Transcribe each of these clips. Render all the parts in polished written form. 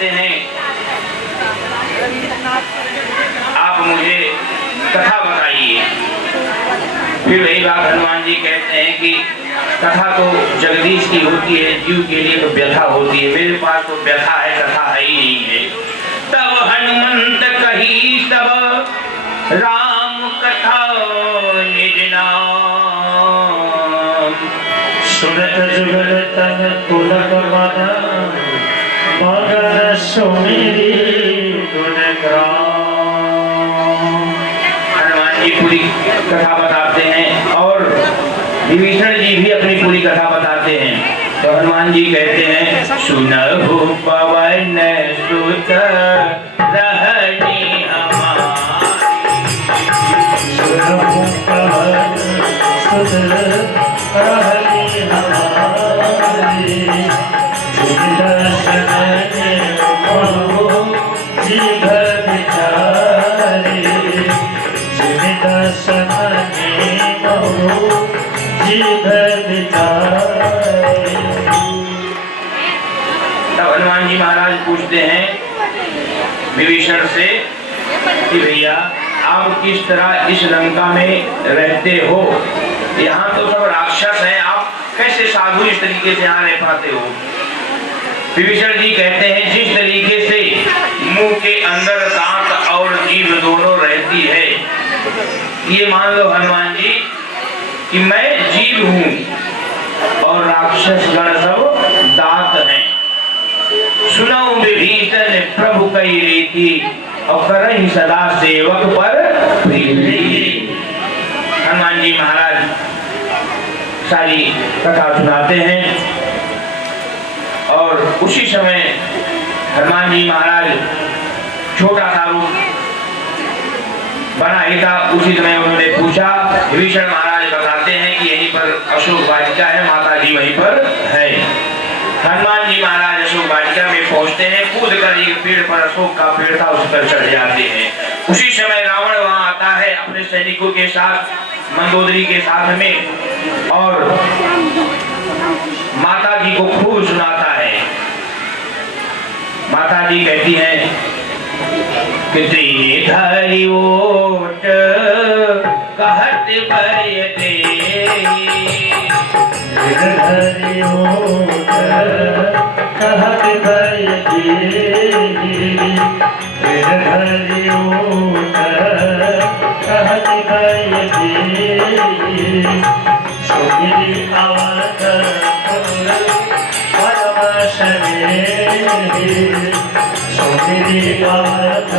कहते हैं आप मुझे कथा बताइए। फिर वही बात हनुमान जी कहते हैं कि कथा तो जगदीश की होती है, जीव के लिए तो व्यथा होती है, मेरे पास तो व्यथा है, कथा है ही नहीं है। तब हनुमंत कही सब राम कथा निज नाम, सुनत जुगल तन पुलक मन, मगन सुमिरी गुण ग्राम। हनुमान जी पूरी कथा बताते हैं और विभीषण जी भी अपनी पूरी कथा बताते हैं। तो हनुमान जी कहते हैं सुनहु पवन सुत रहनी हमारी, सुनहु पवन सुत रहनी हमारी, जिन दर्शन बहु जीभ बिचारी, जिन दर्शन बहु जीभ बिचारी। तब हनुमान जी महाराज पूछते हैं विभीषण से कि भैया आप किस तरह इस लंका में रहते हो, यहाँ तो सब राक्षस हैं, आप कैसे साधु इस तरीके से यहाँ रह पाते हो। विभीषण जी कहते हैं जिस तरीके से मुंह के अंदर दांत और जीभ दोनों रहती है, ये मान लो हनुमान जी कि मैं जीभ हूँ और राक्षस गण सब दांत हैं। सुनो विभीषण प्रभु कई रीति और करहि सदा सेवक पर प्रीति। हनुमान जी महाराज सारी कथा सुनाते हैं और उसी समय हनुमान जी महाराज छोटा सा रूप बना ही था। उसी समय उन्होंने पूछा, विभीषण महाराज बताते हैं कि यहीं पर अशोक वाटिका है, माता जी वहीं पर है। हनुमान जी महाराज अशोक वाटिका में पहुंचते हैं, कूद कर एक पेड़ पर, अशोक का पेड़ था, उस पर चढ़ जाते हैं। उसी समय रावण वहां आता है अपने सैनिकों के साथ, मंदोदरी के साथ में, और माता जी को खूब सुनाता है। माता जी कहती हैं कि धरि ओट कहत भय देहि, धरि ओट कहत भय देहि, धरि ओट कहत भय देहि, सुमिरि अवध परम शमेहि, सुमिरि अवध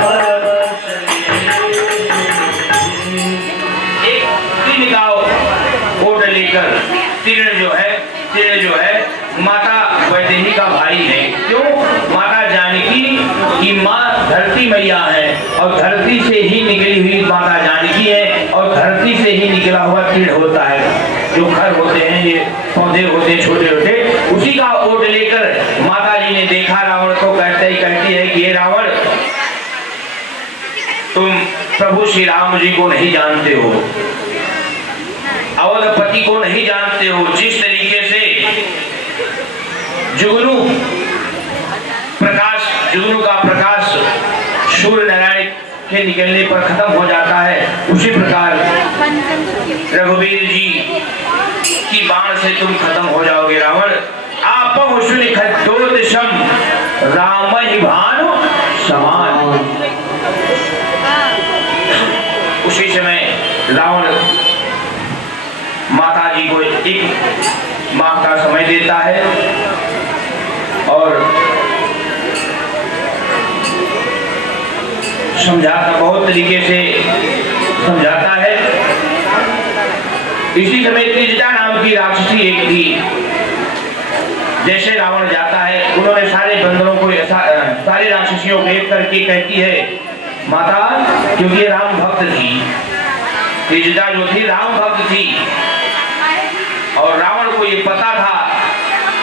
परम तीन गाँव ओट लेकर तीर्ण जो है माता वैदेही का भाई है। क्यों? माता जानकी की माँ धरती मैया है और धरती से ही निकली हुई माता जानकी है और धरती से ही निकला हुआ तीर्ण होता है। जो घर होते हैं, ये पौधे होते हैं छोटे छोटे, उसी का ओट लेकर माता जी ने देखा रावण को, कहती है कि ये रावण, तुम प्रभु श्री राम जी को नहीं जानते हो, अवधपति को नहीं जानते हो। जिस तरीके से जुगनू का प्रकाश सूर्य नारायण के निकलने पर खत्म हो जाता है, उसी प्रकार रघुवीर जी की बाण से तुम खत्म हो जाओगे रावण। आपहु सुनि खद्योतशम रामहि भानु समान। उसी समय रावण माता जी को एक माह का समय देता है और समझाता, बहुत तरीके से समझाता है। इसी समय त्रिजटा नाम की राक्षसी एक थी। जैसे रावण जाता है, उन्होंने सारे बंदरों को, सारे राक्षसियों को एक करके कहती है माता, क्योंकि ये राम भक्त थी, त्रिजटा जो थी राम भक्त थी और रावण को ये पता था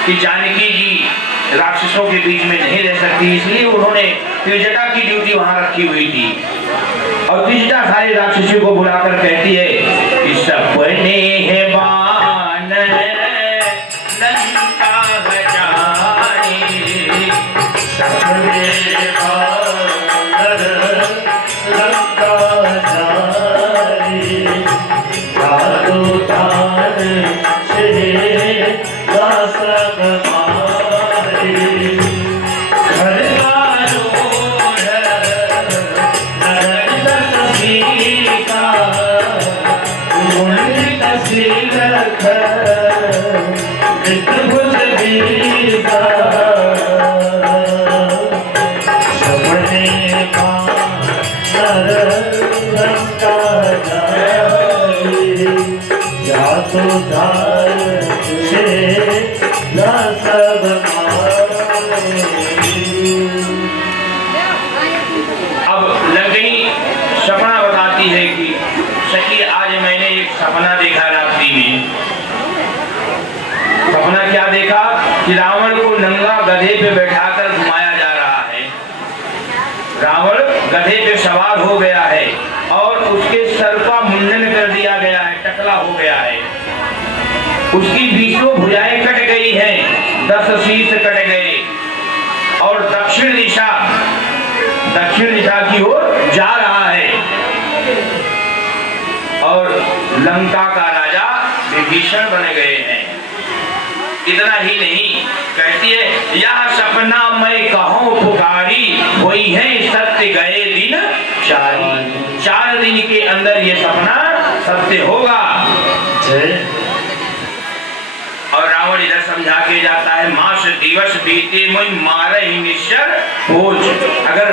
कि जानकी जी राक्षसों के बीच में नहीं रह सकती, इसलिए उन्होंने त्रिजटा की ड्यूटी वहां रखी हुई थी। और त्रिजटा सारे राक्षसियों को बुलाकर कहती है कि सपने है बानर लंका बजाने, सब मारी घर अब लंगनी सपना बताती है कि सखी आज मैंने एक सपना देखा रात्रि में। सपना क्या देखा कि रावण को नंगा गधे पे बैठाकर घुमाया जा रहा है। रावण गधे पे सवार हो गया है और उसके सर का मुंडन कर दिया गया है, टकला हो गया है। उसकी बीसों भुजाएं कट गई हैं, 10 शीश कट गए और दक्षिण दिशा की ओर जा रहा है। और लंका का राजा विभीषण बन गए हैं। इतना ही नहीं, कहती है यह सपना मैं कहूं पुकारी, हुई है सत्य गए दिन 4 दिन के अंदर ये सपना सत्य होगा। और रावण इधर समझा के जाता है मास दिवस बीते मुझ मारे ही निश्चर भोज। अगर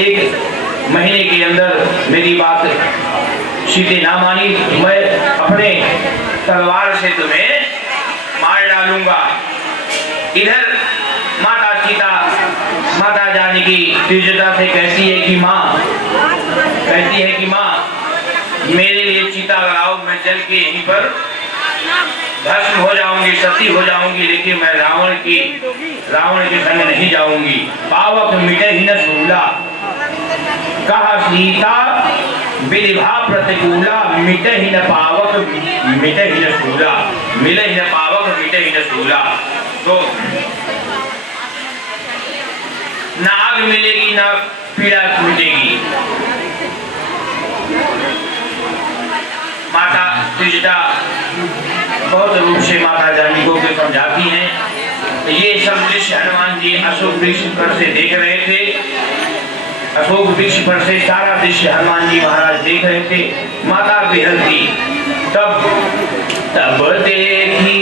1 महीने के अंदर मेरी बात सीधे ना मानी तो मैं अपने तलवार से तुम्हें मार डालूंगा। इधर माता सीता माता जानकी तीव्रता से कहती है कि माँ मेरे लिए चिता लगाओ, मैं जल के यहीं पर भस्म हो जाऊंगी, सती हो जाऊंगी, लेकिन मैं रावण के संग नहीं जाऊंगी। पावक मिटे ही न सूला, कहा सीता विधिभा प्रतिकूला, मिटे ही न पावक मिटे ही न सूला, मिले ही न पावक मिटे ही न सूला। तो ना आग मिलेगी ना पीड़ा मिटेगी। माता त्रिजटा बहुत रूप से माता जानकी को समझाती हैं। ये सब दृश्य हनुमान जी अशोक वृक्ष पर से देख रहे थे। अशोक वृक्ष पर से सारा दृश्य हनुमान जी महाराज देख रहे थे। माता बिहलती तब देखी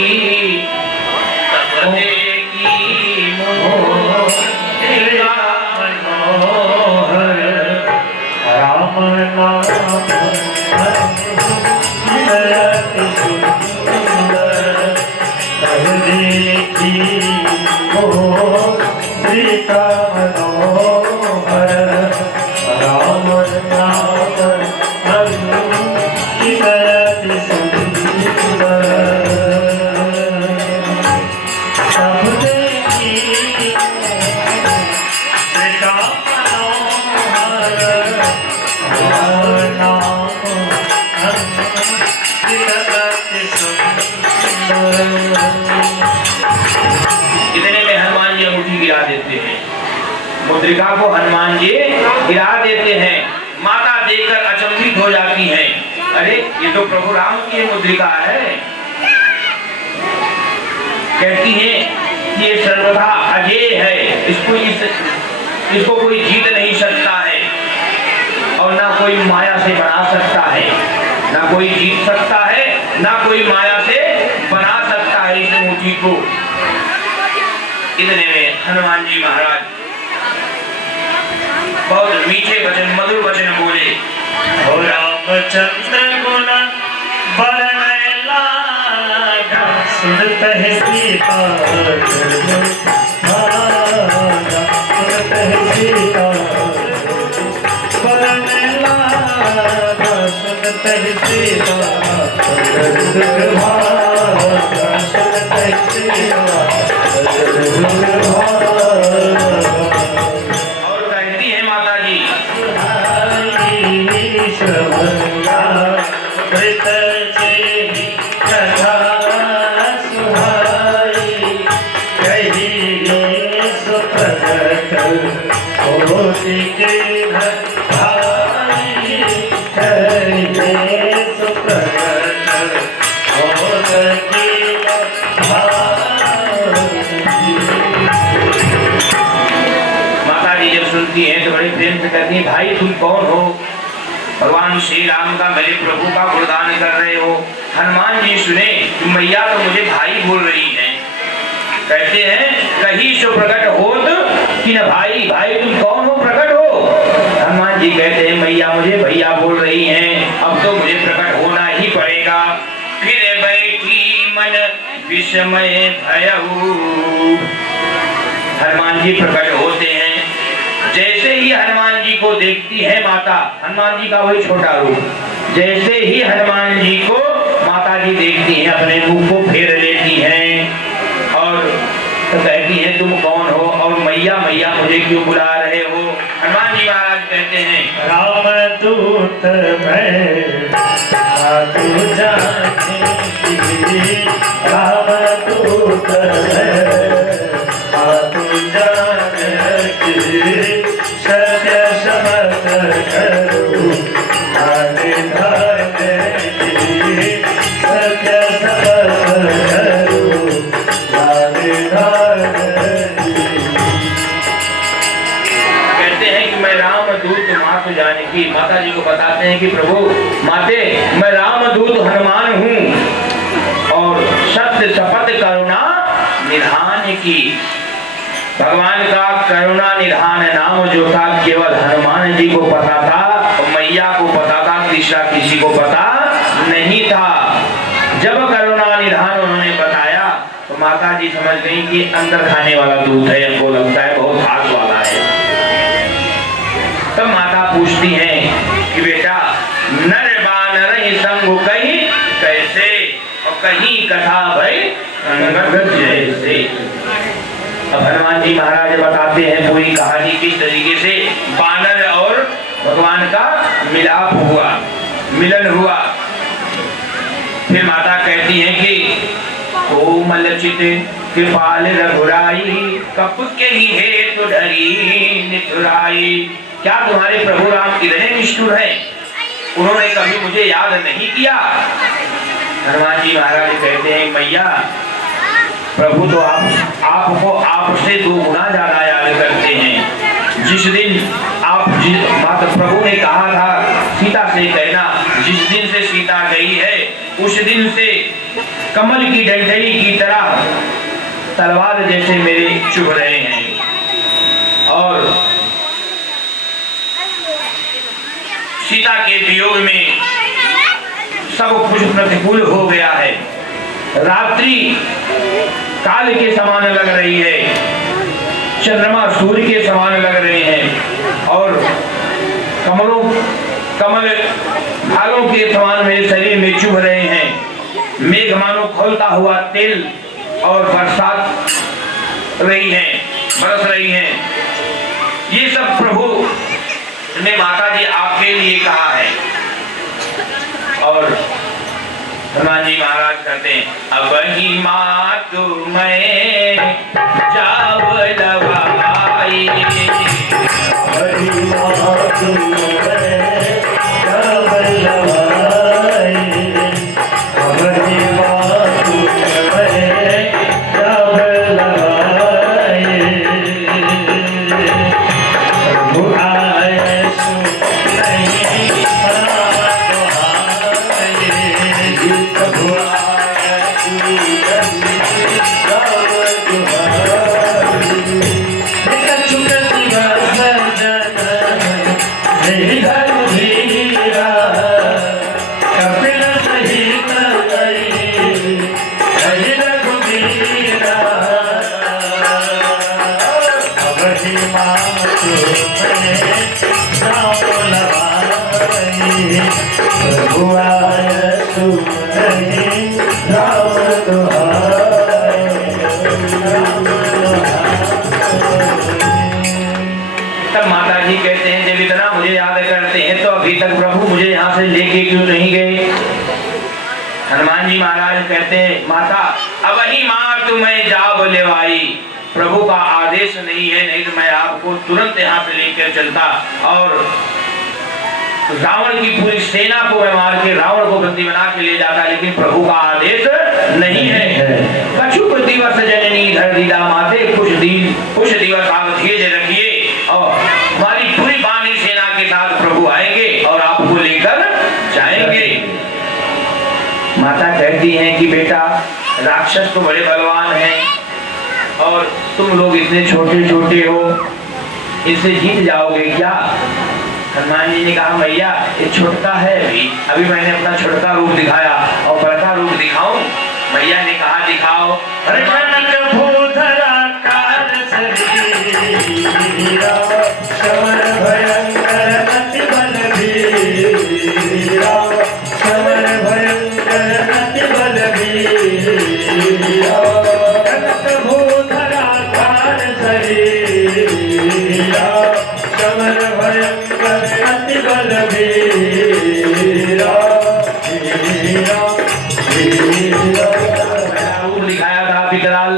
मुद्रिका को हनुमान जी गिरा देते हैं। माता देखकर अचंभित हो जाती है, अरे ये तो प्रभु राम की मुद्रिका है। कहती है कि ये सर्वथा अजेय है, इसको कोई जीत नहीं सकता है और ना कोई माया से बना सकता है, ना कोई जीत सकता है ना कोई माया से बना सकता है इस मूर्ति को। इतने में हनुमान जी महाराज बहुत मीठे वचन मधुर वचन बोले। हो रामचंद्र गुण बरन लागा, सुनत है सीता सुनत है सीता बरन लागा, सुनत है सीता सुनत है सीता। सुनती हैं तो बड़े प्रेम से कहती हैं, भाई तुम कौन हो? भगवान श्री राम का, मेरे प्रभु का गुणगान कर रहे हो। हनुमान जी सुने कि मैया तो मुझे भाई बोल रही हैं। कहते हैं, कहीं सो प्रकट होत कि न भाई, भाई तुम कौन हो, प्रकट हो। हनुमान जी कहते हैं, मैया मुझे भैया बोल रही हैं, अब तो मुझे प्रकट होना ही पड़ेगा। फिर बैठी मन विस्मय भयऊ। हनुमान जी प्रकट होते हैं। जैसे ही हनुमान जी को देखती है माता, हनुमान जी का वही छोटा रूप, जैसे ही हनुमान जी को माता जी देखती हैं, अपने मुख को फेर लेती हैं और तो कहती हैं, तुम कौन हो और मैया मैया मुझे क्यों बुला रहे हो? हनुमान जी महाराज कहते हैं, राम दूत मैं साधु जाने, राम दूत मैं साधु जाने, सत्य समर्थ करूं आगे धारे, सत्य समर्थ करूं आगे धारे। कहते हैं कि मैं रामदूत मातु जानकी। माता जी को बताते हैं कि प्रभु माते, मैं रामदूत हनुमान हूँ और सत्य शपथ करुणा निधान की। भगवान का करुणा निधान नाम जो था केवल हनुमान जी को पता था और मैया को पता था, तीसरा किसी को पता नहीं था। जब करुणा निधान उन्होंने बताया तो माता जी समझ गई कि अंदर खाने वाला दूध है, हमको लगता है बहुत हाथ वाला है। तब माता पूछती हैं कि बेटा, नर बानर ही संग कहीं कैसे और कहीं कथा भई अंगद जैसे। अब हनुमान जी महाराज बताते हैं पूरी कहानी किस तरीके से बानर और भगवान का मिलाप हुआ, मिलन हुआ। फिर माता कहती है कि कोमल चित कृपाल रघुराई, कप के ही हेतु डरी निठुराई। क्या तुम्हारे प्रभु राम इतने निष्ठुर हैं? उन्होंने कभी मुझे याद नहीं किया? हनुमान जी महाराज कहते हैं, मैया प्रभु तो आपको आपसे 2 गुना ज्यादा याद करते हैं। जिस दिन माता प्रभु ने कहा था सीता से कहना, जिस दिन से सीता गई है उस दिन से कमल की डंडली की तरह तलवार जैसे मेरे चुभ रहे हैं और सीता के वियोग में सब कुछ प्रतिकूल हो गया है। रात्रि काल के समान लग रही है, चंद्रमा सूर्य के समान लग रहे हैं और कमल भालों के समान मेरे शरीर में चुभ रहे हैं। मेघ मानो खौलता हुआ तेल और बरसात रही है, बरस रही है। ये सब प्रभु ने माता जी आपके लिए कहा है। और हनुमान जी महाराज कहते हैं, अब ही मातु मैं जाव लवाई, अब ही मातु मैं जाव लवाई, अब ही मातु मैं जाव लवाई। प्रभु आए सो नहीं प्रभु आए तब माता जी कहते हैं, जब इतना मुझे याद करते हैं तो अभी तक प्रभु मुझे यहाँ से लेके क्यों नहीं गए? हनुमान जी महाराज कहते हैं, माता अब ही माँ तुम्हें जाब लेवाई, प्रभु का आदेश नहीं है, नहीं तो मैं आपको तुरंत यहाँ से लेकर चलता और रावण की पूरी सेना को मैं मार के रावण को बंदी बना के ले जाता, लेकिन प्रभु का आदेश नहीं है। कछुक दिवस जननी धर दीदा माते, कुछ दिवस आप धीरज रखिए और राक्षस तो बड़े बलवान हैं और तुम लोग इतने छोटे छोटे हो, इससे जीत जाओगे क्या? हनुमान जी ने कहा मैया ये छोटा है, अभी मैंने अपना छोटा रूप दिखाया और बड़ा रूप दिखाऊं? मैया ने कहा दिखाओ। समर भयंकर अति बलवीरा, समर भयंकर अति बलवीरा, कनक भूधराकार शरीरा, समर भयंकर अति बलवीरा, रूप दिखाया था विकराल।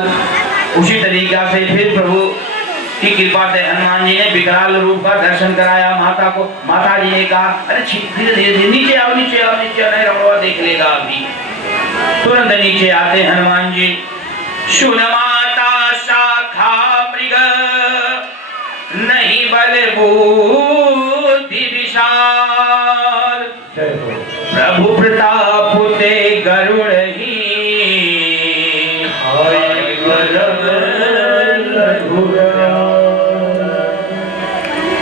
उसी तरीका से फिर प्रभु की कृपा से हनुमान जी ने विकराल रूप का दर्शन कराया माता को। माता जी ने कहा अरे धीरे धीरे नीचे आओ, नीचे आओ, नीचे आओ, नहीं रमणवा देख लेगा अभी। तुरंत नीचे आते हनुमान जी। सुन माता शाखा मृग नहीं बल बुद्धि विशाल, प्रभु प्रताप ते गरुड़ ही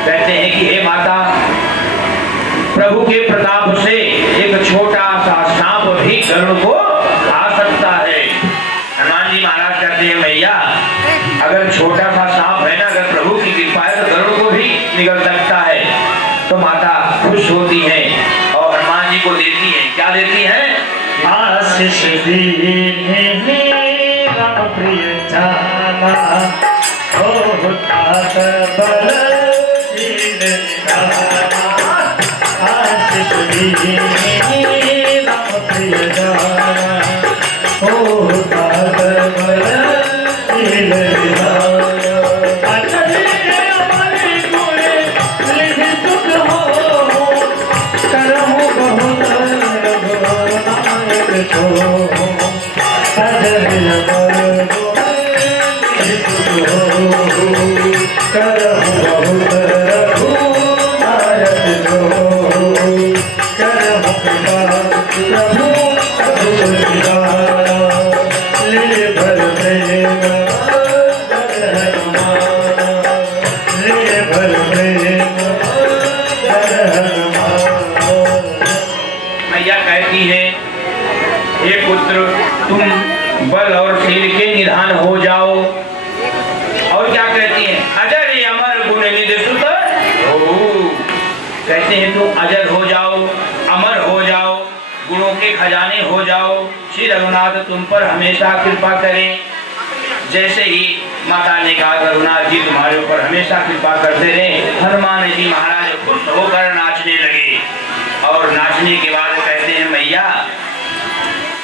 कहते हैं कि हे माता, प्रभु के प्रताप से एक छोटा सा सांप भी गरुड़ को खा सकता है। हनुमान जी महाराज कहते हैं मैया अगर छोटा सा सांप है ना, अगर प्रभु की कृपा है तो गरुड़ को भी निगल सकता है। तो माता खुश होती है और हनुमान जी को देती है। क्या देती है? आशीष दीनी राम प्रिय जाना, हो तात बल शील निधाना। आशीष दीनी राम प्रिय जाना, हो तात बल शील निधाना। अजय अमर गुण लिख सुख हो, करहु बहुत रघुनायक छो। अजय अमर गुण लिख सुख हो, करहु बहुत रघुनायक छो। करहु कृपा प्रभु अधुर दिवारा, लील भर प्रेम जन हनुमाना, लील भर प्रेम जन हनुमाना। मैया कहती है हे पुत्र तुम बल और शील के निधान हो जाओ। और क्या कहती है? अजर अमर गुण निधि सुत हो। कहते हैं तुम अजर हो जाओ, अमर हो जाओ, गुणों के खजाने हो जाओ। श्री रघुनाथ तुम पर हमेशा कृपा करें। जैसे ही माता ने कहा रघुनाथ जी तुम्हारे ऊपर हमेशा कृपा करते रहे, हनुमान जी महाराज खुश होकर नाचने लगे। और नाचने के बाद कहते हैं मैया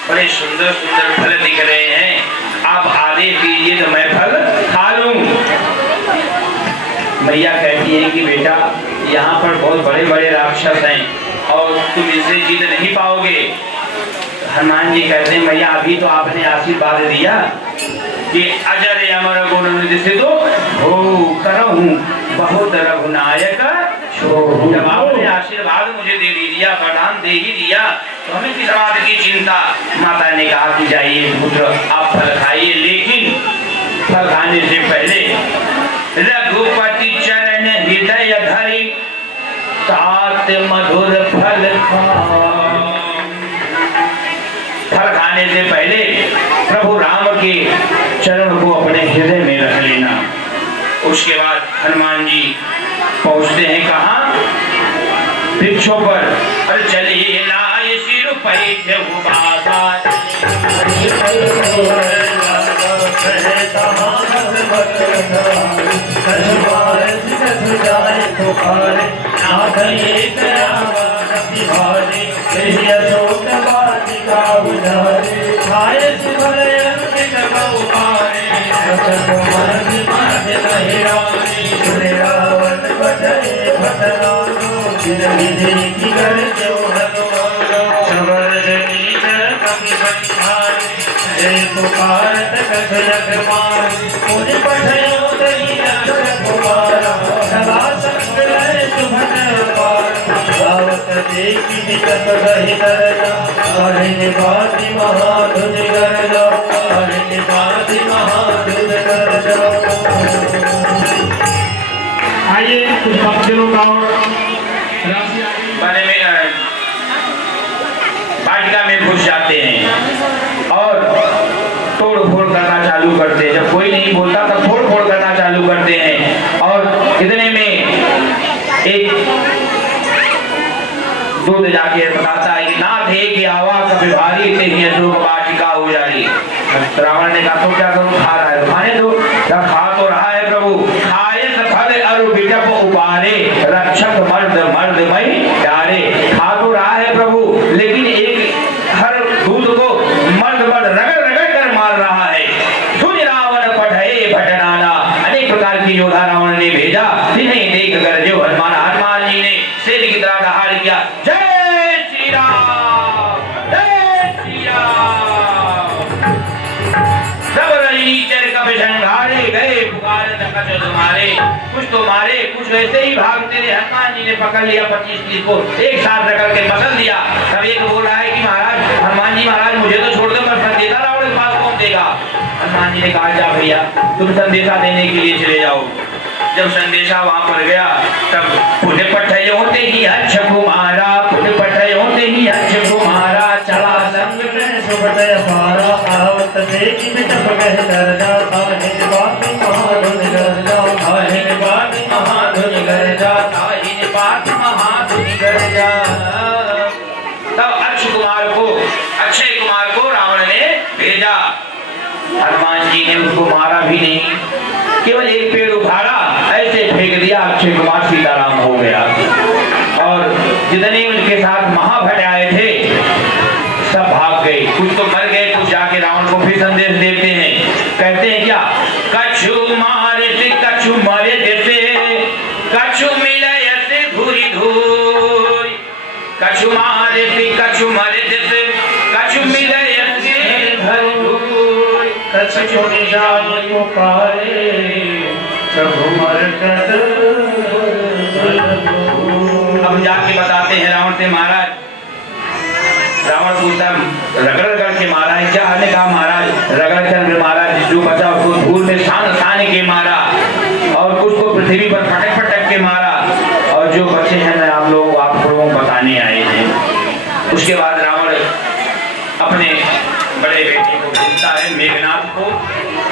बड़े सुंदर सुंदर फल दिख रहे हैं, आप आदेश दीजिए तो मैं फल खा लूं। मैया कहती है कि बेटा यहाँ पर बहुत बड़े बड़े राक्षस हैं और तुम इनसे जीत नहीं पाओगे। हनुमान जी कहते हैं मैया अभी तो आपने आशीर्वाद दिया कि अजर अमर गुण निधि सिद्ध हो, करहु बहुत रघुनायक छो। जब आपने आशीर्वाद मुझे दे दिया, वरदान दे ही दिया, तो हमें किस बात की चिंता? माता ने कहा कि जाइए पुत्र आप फल खाइए, लेकिन फल खाने से पहले रघुपति चरण हृदय धरि तात मधुर फल खाओ। फल खाने से पहले प्रभु राम के चरण को अपने हृदय में रख लेना। उसके बाद हनुमान जी पहुंचते हैं कहाँ? वृक्षों पर। और चलिए लाए सिर पैठ बाबा, देखी बिटप गहि दरजा हरिनि बाति महाधुन गरजा हरिनि बाति महाधुन गरजा। आइए कुछ भक्तों का बने में वाटिका में घुस जाते हैं और तोड़ फोड़ करना चालू करते हैं। जब कोई नहीं बोलता तब फोड़ फोड़ करना चालू करते हैं। और इतने में एक दूध जाके बताता है कि नाथ है कि आवा कभी भारी ते ही अशोक वाटिका हो जारी। रावण ने कहा तो क्या करूं, खा रहा है खाने दो। खा तो रहा है प्रभु, खाए फल अरु बिटप उपारे रक्षक मर्द मर्द मई प्यारे। खा तो रहा है प्रभु, लेकिन एक हर दूध को मर्द मर्द रगड़ रगड़ कर मार रहा है। सुन रावण पढ़े भटनाना, अनेक प्रकार की योद्धा रावण ने भेजा। जिन्हें देख कर जो हनुमान जी ने शेर की तरह दहाड़ किया, जय श्री राम जय श्री राम। सब रजनीचर कब संघारे गए पुकार कच तुम्हारे। कुछ तो मारे, कुछ वैसे ही भागते रहे। हनुमान जी ने पकड़ लिया 25-30 को एक साथ रगड़ के बदल दिया। तब एक बोल रहा है कि महाराज हनुमान जी महाराज मुझे तो छोड़ दो, मैं संदेशा रावण के पास कौन देगा। हनुमान जी ने कहा जा भैया तुम संदेशा देने के लिए चले जाओ। जब संदेशा वहां पर गया तब पुण्य पठय होते ही हर्ष कुमारा, पुण्य पठय होते ही हर्ष कुमारा। चला संग में सुबह पारा आवत देखी बिटप गहि दरजा हरिनि बाति महाधुन गरजा हरिनि बाति महाधुन गरजा हरिनि बाति महाधुन गरजा। तब अक्षय कुमार को रावण ने भेजा। हनुमान जी ने उसको मारा भी नहीं, केवल एक पेड़ उखाड़ा ऐसे फेंक दिया, अक्षय कुमार सीताराम हो गया। और जितने उनके साथ महाभट आए थे सब भाग गए। कुछ तो मर गए, कुछ जाके रावण को फिर संदेश देते हैं। कहते हैं क्या, कछु मारे से कछु मरे जैसे कछु मिले ऐसे धूरी धूरी। कछु मारे से कछु मरे जैसे कछु मिले ऐसे धूरी। कछु निजाम को पाए प्रभु मरकत। अब जाके बताते हैं रावण से, महाराज रावण पूछता रगड़ रगड़ के मारा है क्या। ने कहा महाराज रगड़ कर मारा, जो बचा उसको धूल में सान के मारा और कुछ को पृथ्वी पर पटक पटक के मारा, और जो बचे हैं मैं आप लोगों को बताने आए हैं। उसके बाद रावण अपने बड़े बेटे को भेजता है मेघनाथ को।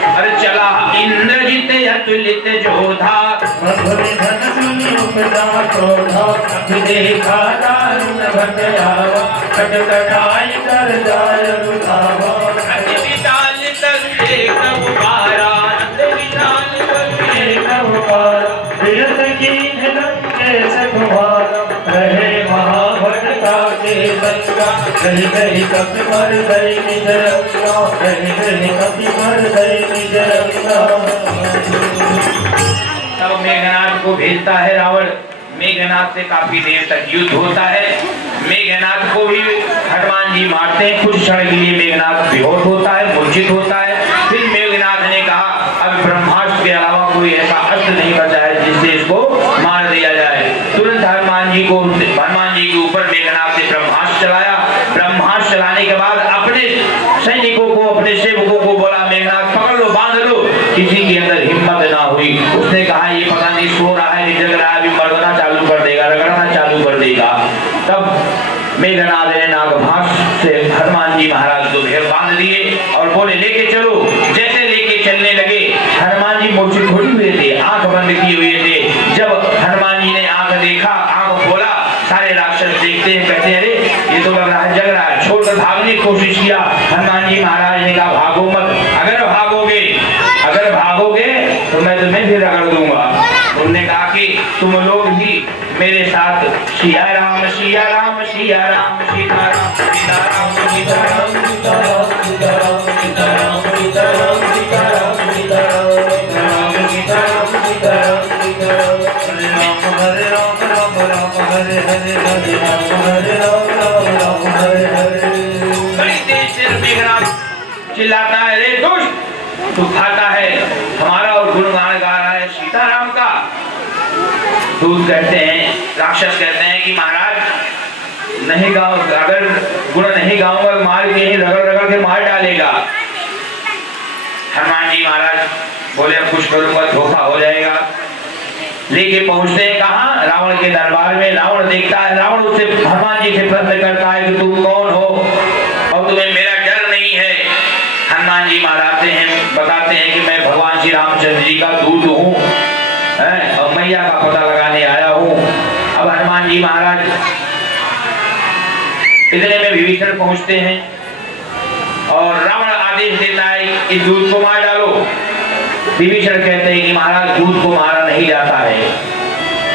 अरे चला इंद्रजित अतुलित जोधा मधुर धन सुनि उपजा क्रोधा देखा दारुण भट आवा खटखटाई कर जाय रुलावा। अति विशाल तरुणे कब पारा, अति विशाल तरुणे कब पारा। विरत कीन्ह लंके सकुमारा रहे महाभट का के संगा। कही कही कपि मर गई निज रंगा, कही कही कपि मर गई निज रंगा। तब मेघनाथ को भेजता है रावण। मेघनाथ से काफी देर तक युद्ध होता है। मेघनाथ को भी हनुमान जी मारते हैं। कुछ क्षण के लिए मेघनाथ बेहोश होता है, मूर्छित होता है। फिर मेघनाथ ने कहा अब ब्रह्मास्त्र के अलावा कोई ऐसा अस्त्र नहीं बचा है जिससे इसको मार दिया जाए। तुरंत हनुमान जी के ऊपर मेघनाथ ने ब्रह्मास्त्र चलाया। ब्रह्मास्त्र चलाने के बाद अपने सैनिकों को, अपने सेवकों को बोला मेघनाथ पकड़ लो, बांध लो। किसी के अंदर हिम्मत ना हुई। उसने कहा ये पता नहीं सो रहा है, जग रहा है, अभी मरना चालू कर देगा, रगड़ना चालू कर देगा। तब मेघनाथ ने नागभाष से हनुमान जी महाराज को ढेर बांध दिए और बोले लेके चलो। जैसे लेके चलने लगे, हनुमान जी मूर्छित थोड़ी हुए थे, आंख बंद किए हुए थे। जब हनुमान जी ने आंख देखा, आंख खोला, सारे राक्षस देखते हैं, कहते हैं अरे ये तो लग रहा है जग रहा है। छोड़कर भागने की कोशिश किया। हनुमान जी महाराज ने कहा भागो मत, अगर भागोगे तो मैं तुम्हें भी रगड़ दूंगा। उन्होंने कहा कि तुम लोग भी मेरे साथ सिया राम सिया राम सिया राम सीता राम सीता राम सीता राम सीता राम सीता राम सीता राम सीता राम सीता राम सीता राम सीता राम सीता राम सीता राम हरे राम राम राम हरे हरे हरे राम हरे राम राम राम हरे हरे। बड़ी तेज से मेघनाथ चिल्लाता है रे दुष्ट, तू खाता है हमारा और गुणगान गा रहा है सीताराम का। दूत कहते हैं, राक्षस कहते हैं कि महाराज नहीं गाऊं, अगर गुण नहीं गाऊंगा मार के ही रगड़ रगड़ के मार डालेगा। हनुमान जी महाराज बोले अब कुछ करूंगा धोखा हो जाएगा। लेके पहुंचते हैं कहाँ? रावण के दरबार में। रावण देखता है, रावण उससे हनुमान जी से प्रश्न करता है कि तुम कौन हो और तुम्हें मेरा डर नहीं है? हनुमान जी महाराज हैं बताते हैं कि मैं भगवान श्री रामचंद्र जी का दूत हूँ और मैया का पता लगाने आया हूँ। अब हनुमान जी महाराज इतने में विभीषण पहुंचते हैं और रावण आदेश देता है इस दूत को मार डालो। विभीषण कहते हैं कि महाराज दूत को मारा नहीं जाता है,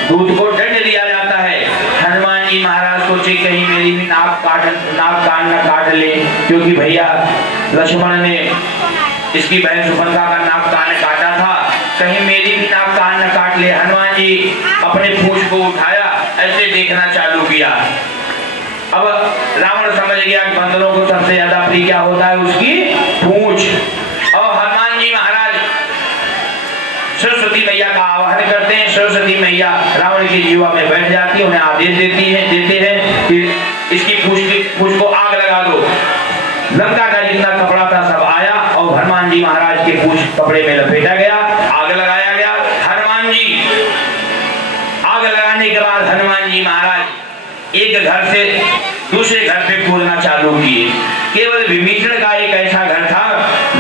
दूत को दंड दिया जाता है। हनुमान जी महाराज सोचे कहीं मेरी भी नाक कान न काट ले, क्योंकि भैया लक्ष्मण ने इसकी बहन सुभद्रा का नाक कान काटा था, कहीं मेरी भी नाक कान न काट ले। हनुमान जी अपने पूंछ को उठाया, ऐसे देखना चालू किया। अब रावण समझ गया कि बंदरों को सबसे ज्यादा प्रिय क्या होता है? उसकी पूंछ। और हनुमान जी महाराज सरस्वती मैया का आवाहन करते हैं। सरस्वती मैया रावण की जीवा में बैठ जाती है, उन्हें आदेश देते हैं कि इसकी पूंछ को आग लगा दो। लंका का जितना कपड़ा था सब आया और हनुमान जी महाराज के पूंछ कपड़े में लपेटा गया, आग लगाया गया। हनुमान जी आग लगाने के बाद हनुमान जी महाराज एक घर से दूसरे घर पे कूदना चालू किए। केवल विभीषण का एक ऐसा घर था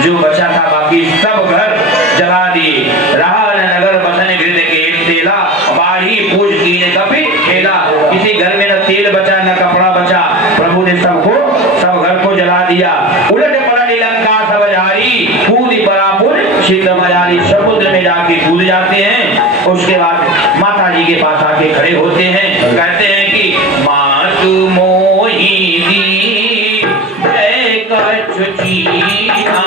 जो बचा था, बाकी सब घर जला दिए। रहा न नगर बसन घृत के तेला, बाढ़ी पूज कीने कपि खेला। किसी घर में न तेल बचा न कपड़ा बचा, प्रभु ने सब घर को जला दिया। उलट पलट लंका सब जारी, कूद परापुर सिद्ध मजारी। समुद्र में जाके कूद जाते हैं। उसके बाद माता जी के पास आके खड़े होते हैं, कहते हैं कि मातु मोही दी जय कछुचीना,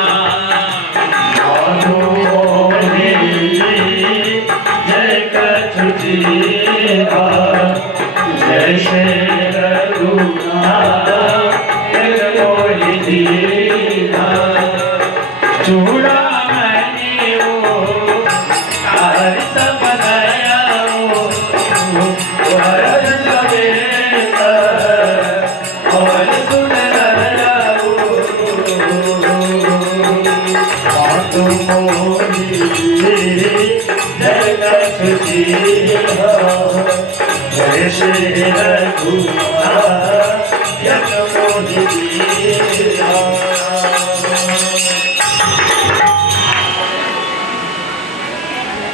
मातु मोही जय कछुचीना, जय श्री रघुनाथ मोहि दीना। चूड़ा मैंने वो हरित बनाया वो, हर सवेत और सुन रहा वो। मातु मोही जय कछुचीना, जय श्री रघुनाथ मोहि दीना।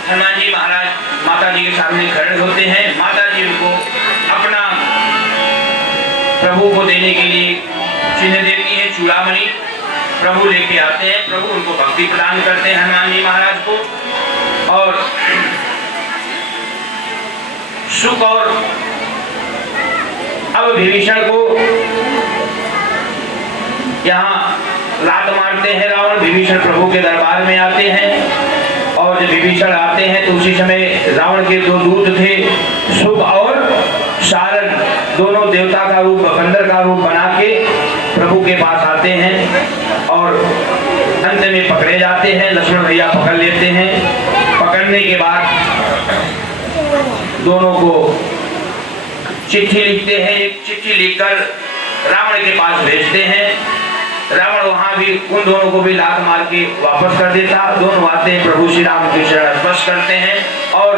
हनुमान जी महाराज माता जी के सामने खड़े होते हैं। माता जी उनको अपना प्रभु को देने के लिए चिन्ह देती है, चूड़ामणि। प्रभु लेके आते हैं, प्रभु उनको भक्ति प्रदान करते हैं हनुमान जी महाराज को। और सुख और अब विभीषण को यहाँ लात मारते हैं रावण। विभीषण प्रभु के दरबार में आते हैं और जब विभीषण आते हैं तो उसी समय रावण के दो दूत थे, शुभ और शारद, दोनों देवता का रूप बंदर का रूप बना के प्रभु के पास आते हैं और अंत में पकड़े जाते हैं। लक्ष्मण भैया पकड़ लेते हैं। पकड़ने के बाद दोनों को चिट्ठी लिखते हैं। एक चिट्ठी लिखकर रावण के पास भेजते हैं। रावण वहां भी उन दोनों को भी लात मार के वापस कर देता। दोनों आते हैं, प्रभु श्री राम की शरण स्पर्श करते हैं और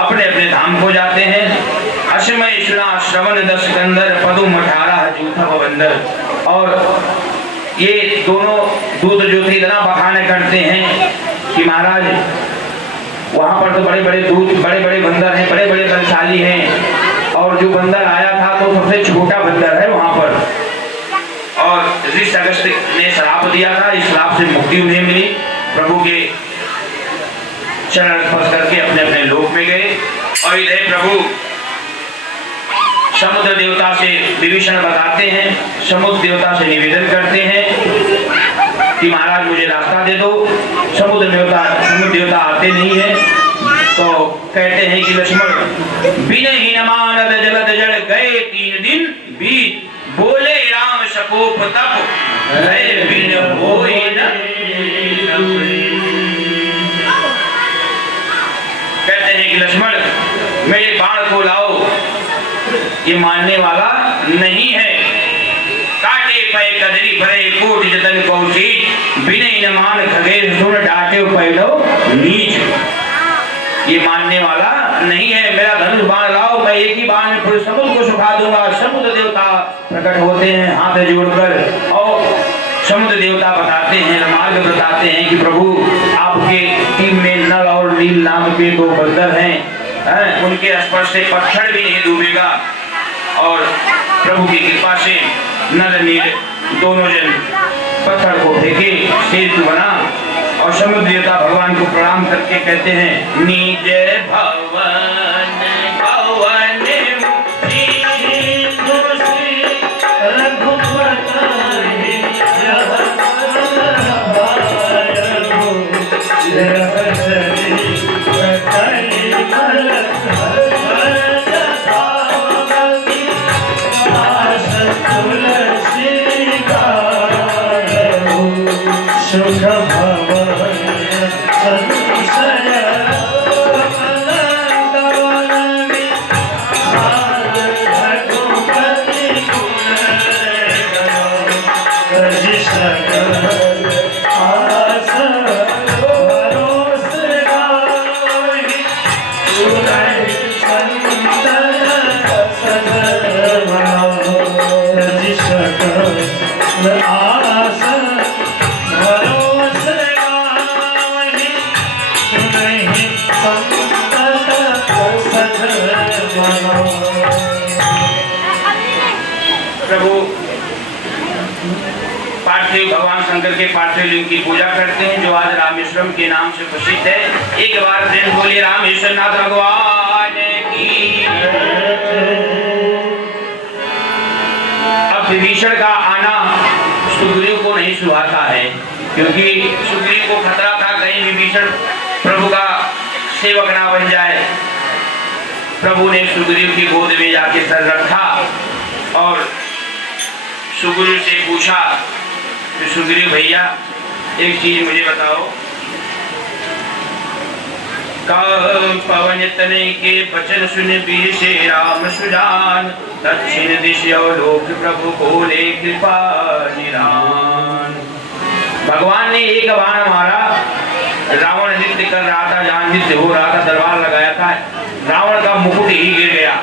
अपने अपने धाम को जाते हैं। अश्मय सुना श्रवण 10 कंदर, पदुम 18 जूथा बंदर। और ये दोनों दूत जो थे इतना बखाने करते हैं कि महाराज वहां पर तो बड़े बड़े दूत, बड़े बड़े बंदर हैं, बड़े बड़े बलशाली हैं, और जो बंदर आया था तो सबसे छोटा बंदर है वहां पर। और ऋषि अगस्त ने श्राप दिया था, इस श्राप से मुक्ति उन्हें मिली। प्रभु के चरण स्पर्श करके अपने अपने लोक में गए। और इधर प्रभु समुद्र देवता से विभीषण बताते हैं, समुद्र देवता से निवेदन करते हैं कि महाराज मुझे रास्ता दे दो। समुद्र देवता आते नहीं है तो कहते हैं कि लक्ष्मण बिन ही मानद जलद जड़ गए 3 दिन बीत, बोले राम सकोप तप गए बिन होई न। कहते हैं कि लक्ष्मण मेरे बाण को लाओ, ये मानने वाला नहीं है। काटे पै कदरी भरे कोट जतन कौशीट बिनय न मान खगेश सुन डाटे पैदो नीच। ये मानने वाला नहीं है। मेरा धनुष बाण लाओ, मैं एक ही बाण में पूरे समुद्र को सुखा दूंगा। समुद्र देवता प्रकट होते हैं हाथ जोड़कर और समुद्र देवता बताते हैं, मार्ग बताते हैं कि प्रभु आपके टीम में नल और नील नाम के दो बंदर हैं, उनके स्पर्श से पत्थर भी नहीं डूबेगा। और प्रभु की कृपा से नल नील दोनों जन पत्थर को फेंके, सेतु बना और समुद्र देवता भगवान को प्रणाम करके कहते हैं निज भवन भवन भगवान शंकर के पार्थिव लिंग की पूजा करते हैं जो आज रामेश्वरम के नाम से प्रसिद्ध है। एक बार प्रेम बोलिए रामेश्वर नाथ भगवान की। अब विभीषण का आना सुग्रीव को नहीं सुहाता है, क्योंकि सुग्रीव को खतरा था कहीं विभीषण प्रभु का सेवक ना बन जाए। प्रभु ने सुग्रीव की गोद में जाके सर रखा और सुग्रीव से पूछा कि सुग्रीव भैया एक चीज मुझे बताओ, पवन तने के वचन सुन वीर से राम सुजान दक्षिण दिशा लोक प्रभु को ले कृपा निरान। भगवान ने एक बाण मारा, रावण नृत्य कर रहा था, जहां नृत्य हो रहा था दरबार लगाया था, रावण का मुकुट ही गिर गया।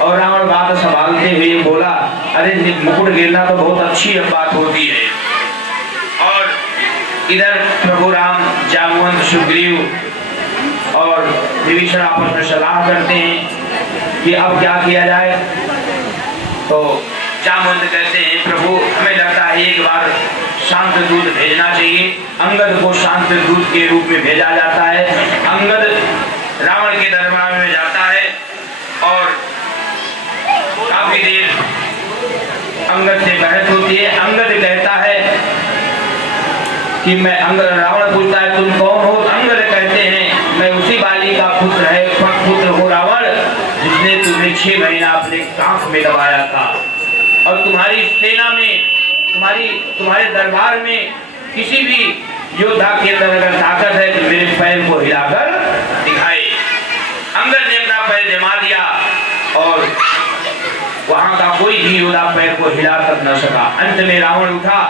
और रावण बात संभालते हुए बोला अरे मुकुट गिरना तो बहुत अच्छी बात होती है। और इधर प्रभु राम जामवंत सुग्रीव और विभीषण आपस में सलाह करते हैं कि अब क्या किया जाए। तो जामवंत कहते हैं प्रभु हमें लगता है एक बार शांत दूत भेजना चाहिए। अंगद को शांत दूत के रूप में भेजा जाता है। अंगद रावण के दरबार में जाता है और काफी देर अंगद से बहस होती है। अंगद कहता है कि मैं रावण पूछता है तुम कौन हो? अंगद कहते हैं मैं उसी बाली का पुत्र हूँ रावण, जिसने तुम्हें 6 महीना अपने कांख में दबाया था। और तुम्हारी सेना में तुम्हारे दरबार में किसी भी योद्धा के अंदर अगर ताकत है तो मेरे पैर को हिलाकर दिखाए। अंगद ने अपना पैर जमा दिया और वहां का कोई भी योद्धा पैर को हिला तक न सका। अंत में रावण उठा।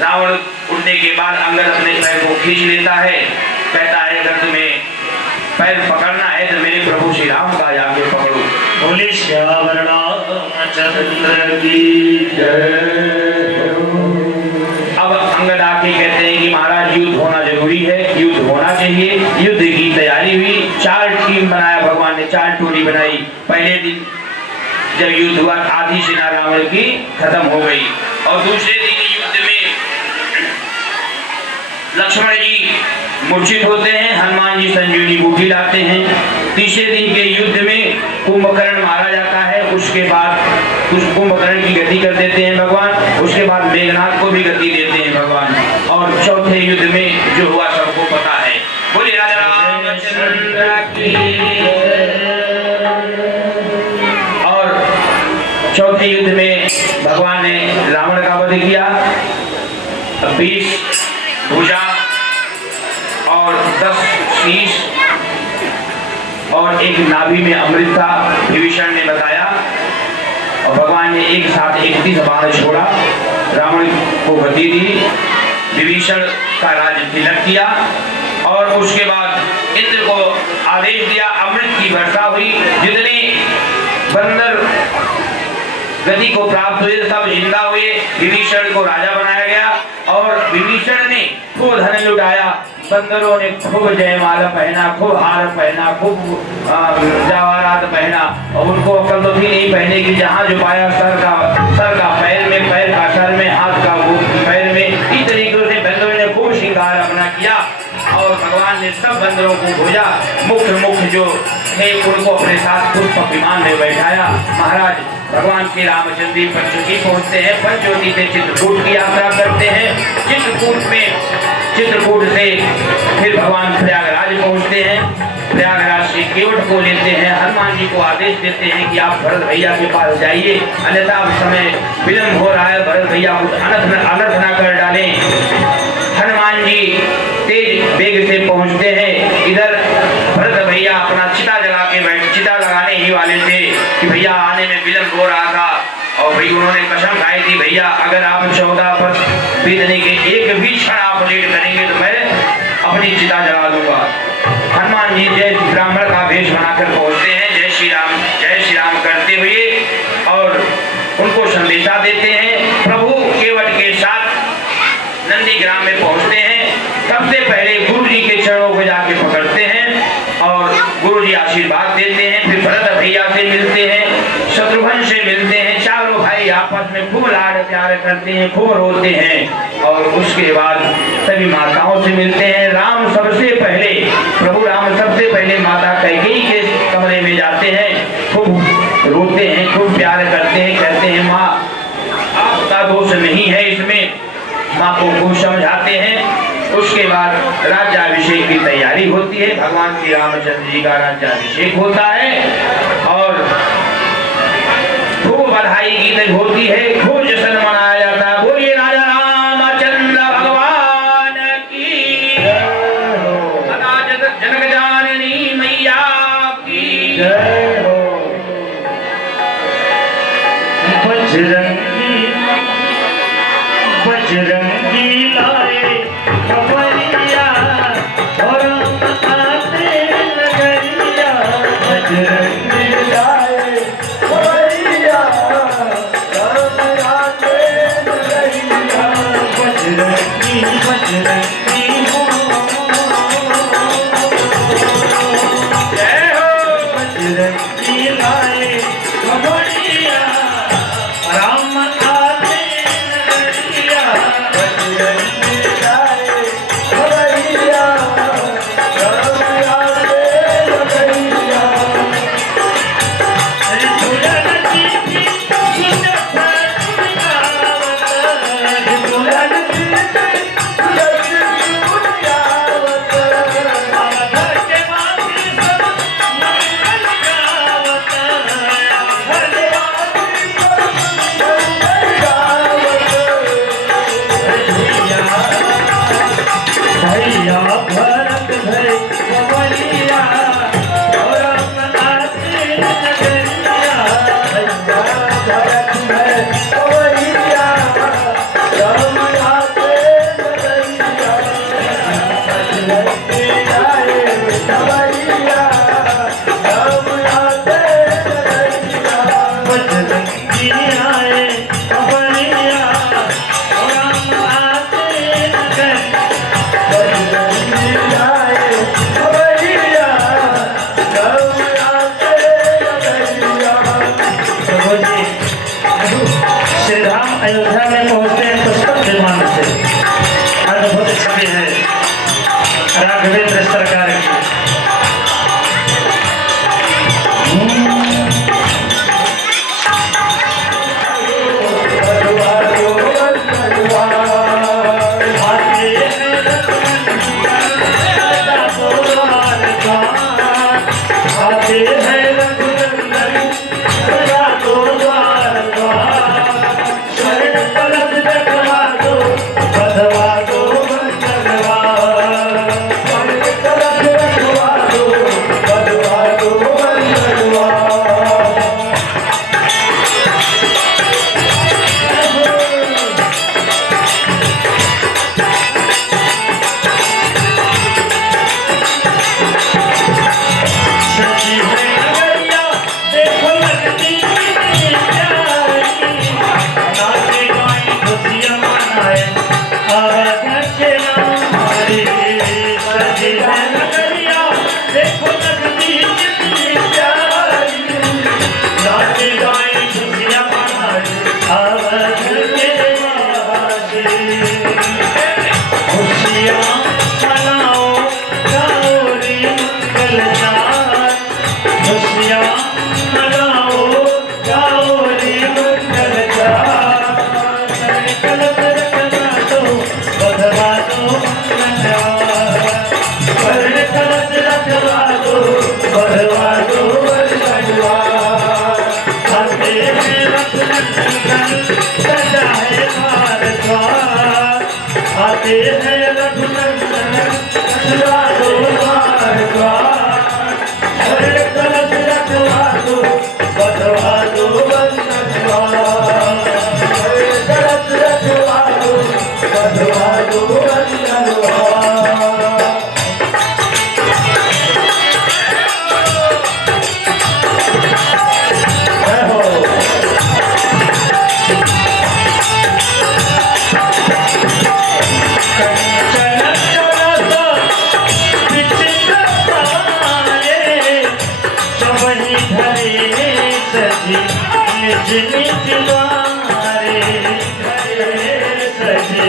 रावण उठने के बाद अंगद अपने पैर को खींच लेता है, कहता है अगर तुम्हें पैर पकड़ना है तो मेरे प्रभु श्री राम का जाके पकड़ो। बोले श्याम रामचंद्र की जय। अब अंगद आके कहते हैं कि महाराज युद्ध होना जरूरी है, युद्ध होना चाहिए। युद्ध की तैयारी हुई, 4 टीम बनाया भगवान ने, 4 टोली बनाई। पहले दिन जब युद्ध हुआ आधी सेना रावण की खत्म हो गई और दूसरे दिन युद्ध में लक्ष्मण जी मूर्छित होते हैं, हनुमान जी संजीवनी बूटी लाते हैं। तीसरे दिन के युद्ध में कुंभकर्ण मारा जाता है। उसके बाद कुछ कुंभकर्ण की गति कर देते हैं भगवान। उसके बाद मेघनाथ को भी गति देते हैं भगवान। और चौथे युद्ध में जो हुआ सबको पता है। बोलिए राजा रामचंद्र की। और चौथे युद्ध में भगवान ने रावण का वध किया। 20 भुजा और 10 शीश और एक नाभि में अमृत था। विभीषण ने बताया और भगवान ने एक साथ 31 बाण छोड़ा, रावण को गति दी, विभीषण का राज तिलक किया और उसके बाद इंद्र को आदेश दिया, अमृत की वर्षा हुई। जितने बंदर गति को प्राप्त हुए सब जिंदा हुए। विभीषण को राजा बनाया गया और विभीषण ने खूब धन लुटाया। बंदरों ने खूब जयमाला पहना, खूब हार पहना, खूब जवाहरात पहना और उनको अकल तो थी नहीं पहने की। जहाँ जो पाया सर का पैर में, पैर का सर में, हाथ का पैर में, इस तरीके से बंदरों ने खूब श्रृंगार अपना किया और भगवान ने सब बंदरों को खोजा। मुख्य जो थे उनको अपने साथ खुद विमान में बैठाया। महाराज भगवान श्री रामचंद्र जी पंचवटी पहुंचते हैं, पंचवटी से चित्रकूट की यात्रा करते हैं। चित्रकूट से फिर भगवान प्रयागराज पहुंचते हैं। प्रयागराज से केवट को लेते हैं। हनुमान जी को आदेश देते हैं कि आप भरत भैया के पास जाइए, अन्यथा समय विलंब हो रहा है, भरत भैया कुछ अनर्थ न कर डालें। हनुमान जी तेज वेग से पहुंचते हैं। इधर भरत भैया अपना चिता लगाने ही वाले थे कि भैया आने में विलंब हो रहा था और भाई उन्होंने कसम खाई थी, भैया अगर आप 14 वर्ष बीतने के एक भी क्षण आप लेट करेंगे तो मैं अपनी चिता जला दूंगा। हनुमान जी जय ब्राह्मण का वेश बनाकर पहुंचते हैं, जय श्री राम करते हुए और उनको संदेशा देते हैं। प्रभु केवट के साथ नंदी ग्राम में पहुंचते हैं। सबसे पहले गुरु जी के चरणों को जाके पकड़ते हैं और गुरु जी आशीर्वाद देते हैं। फिर भरत भैया से मिलते हैं, शत्रुघ्न से मिलते हैं। चारों भाई आपस में खूब लाड प्यार करते हैं, खूब रोते हैं और उसके बाद सभी माताओं से मिलते हैं। राम सबसे पहले, प्रभु राम सबसे पहले माता कैकेयी के कमरे में जाते हैं, खूब रोते हैं, खूब प्यार करते हैं, कहते हैं माँ आपका दोष नहीं है इसमें, माँ को खूब समझाते हैं। उसके बाद राज्याभिषेक की तैयारी होती है। भगवान श्री रामचंद्र जी का राज्याभिषेक होता है और खूब बधाई गीत होती है, खूब जश्न मनाया जाता है। बोलिए राजा रामचंद्र भगवान की जनक जाननी मैया की जय हो। बजरंगी लाए खबरिया और आते नगरिया। बजरंगी लाए खबरिया राम आते नगरिया। बजरंगी हो जय हो। बजरंगी लाए खबरिया राम निज द्वारे सजे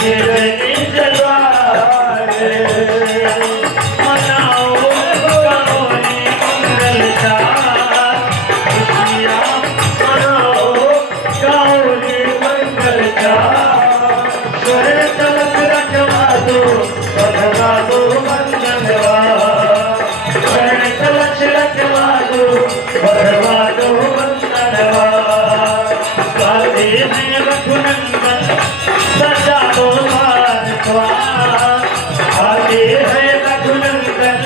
निज द्वारे मनाओ गौरी मंगल चार खुशियाँ मनाओ गौरी मंगल चार स्वर तलक रखवा दो बधवा दो बंधनवा स्वर तलक रखवा दो बधवा दो बंधनवा गाते हैं रघुनंदन सजा दो द्वार द्वार गाते हैं रघुनंदन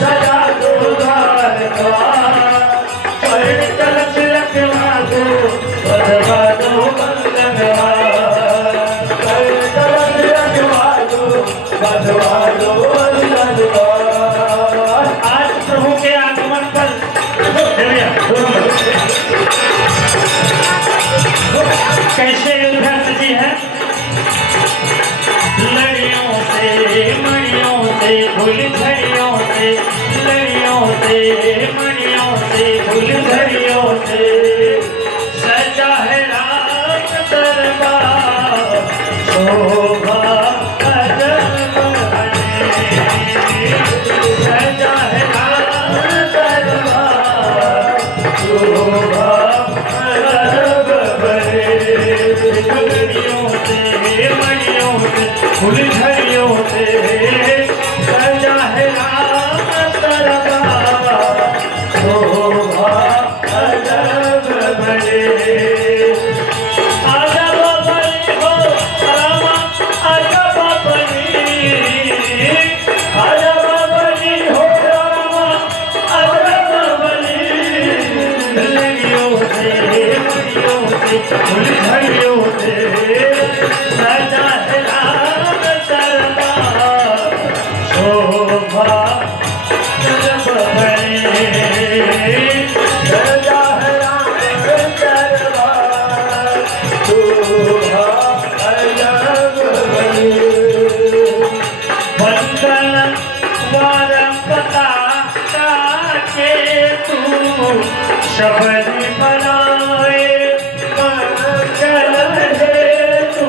सजा दो द्वार द्वार स्वर तलक रखवा दो बधवा दो बंधनवा स्वर तलक रखवा दो बधवा दो बंधनवा। आज प्रभु के आगमन पर कैसे उधर सजी है लड़ियों से मणियों से फुलझड़ियों से लड़ियों से मणियों से फुलझड़ियों से सजा है राम दरबार शोभा अजब बने सजा है राम दरबार शोभा अजब बने फुलझड़ियों से मणियों से फुलझड़ियों से सजा है राम दरबार शोभा अजब बने। अजब बनी हो रामा अजब बनी अजब बनी हो रामा अजब बनी लड़ियों से मणियों से फुलझड़ियों से सजा है राम दरबार शोभा अजब बने सजा है राम दरबार शोभा अजब बने। वंदन वरम पता के तू शबद बनाए मंगल है तू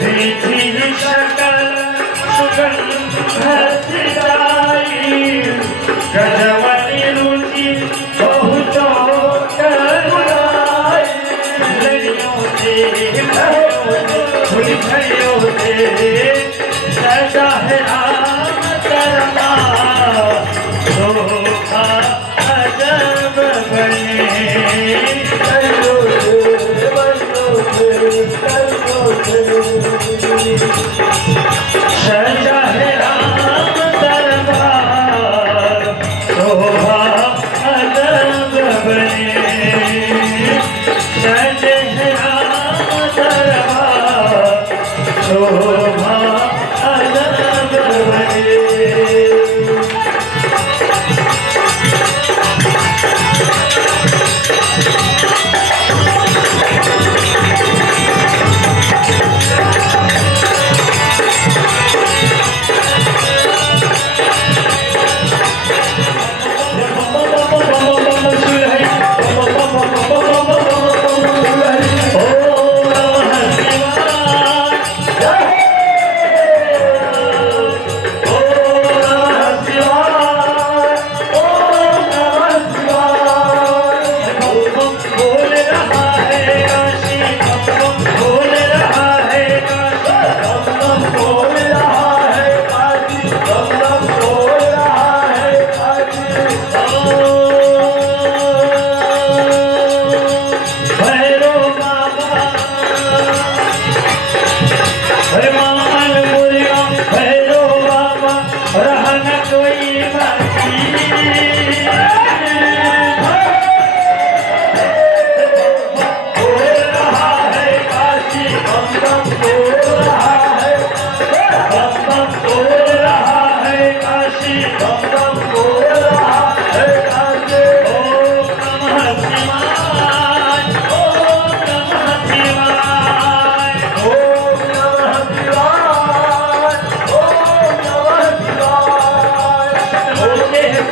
धीरे शकल सुगंध हसिदाई गजवनी रुचि बहुतो करुणाई लड़ियों से फुलझड़ियों से सजा है राम दरबार शोभा अजब बने सजा है राम दरबार शोभा अजब बने सजे है राम दरबार शोभा अजब बने।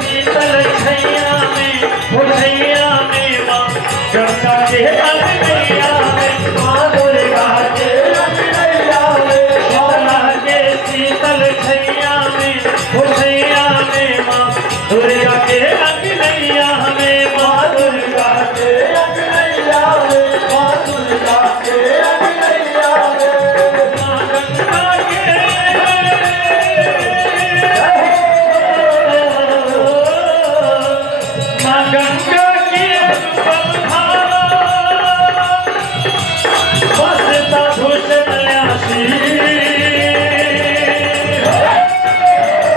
शीतल छैया में के अंगनैया में माँ दुर्गा के अंगनैया में शीतला के शीतल छैया में छैया में माँ दुर्गा के अंगनैया में माँ दुर्गा के अंगनैया में माँ दुर्गा के अंगनैया में माँ गंगा के माँ गंगा की बसता भूषण ल्यासी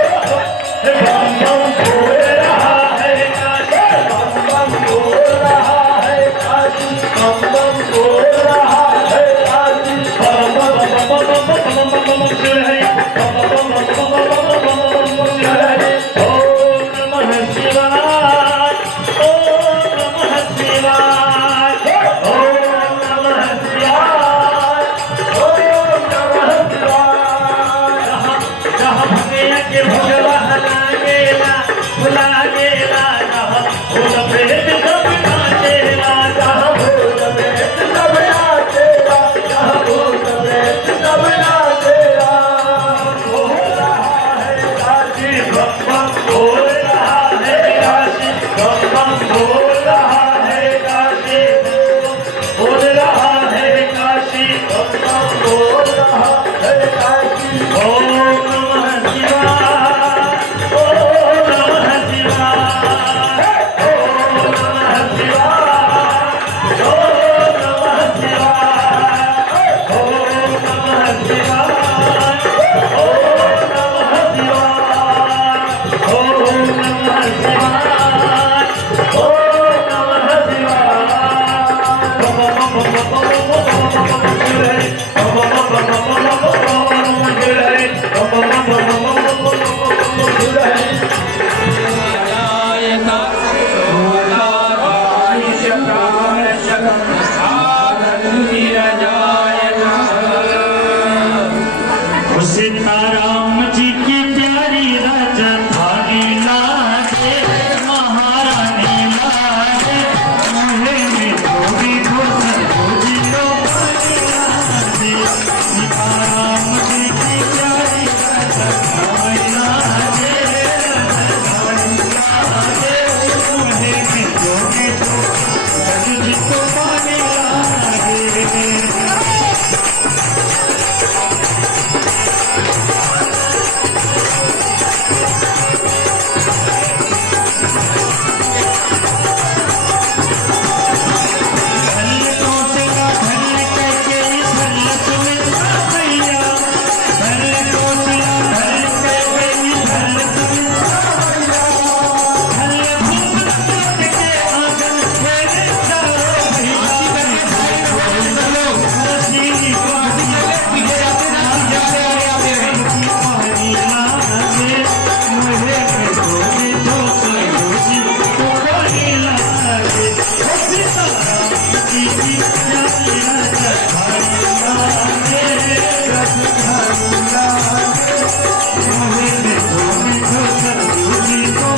बम बम बोल रहा है काशी बम बम बोल रहा है काशी बम बम बोल रहा है काशी बम बम बम बम बम बम बम शिव हरि बम बम बम बम बम बम शिव हरि ओम नमः शिवाय ओम नमः शिवाय ओम नमः शिवाय ओम नमः शिवाय जहाँ भगैया के भगवा लागेला लागेला जहाँ भूत प्रेत सब नाचेला जहाँ भूत प्रेत सब नाचेला जहाँ भूत प्रेत सब नाचेला बोल रहा है काशी बम बम बोल रहा है काशी बम बम बोल रहा है काशी बोल रहा है काशी बम बम बोल रहा है काशी ओम नमः शिवाय ओम नमः शिवाय ओम नमः शिवाय ओम नमः शिवाय ओम नमः शिवाय ओम नमः शिवाय ओम नमः शिवाय ओम नमः शिवाय बम बम बम बम बम बम शिव हरि बम बम बम बम बम बम शिव हरि बम बम बम बम बम शिव हरि सीताराम जी की प्यारी राजधानी लागे महारानी लागे मुहे में गोरी घोषण गोजियो लागे सीताराम जी की प्यारी राजधानी लागे मुहे में गोरी घोषण गोजियो लागे Oh,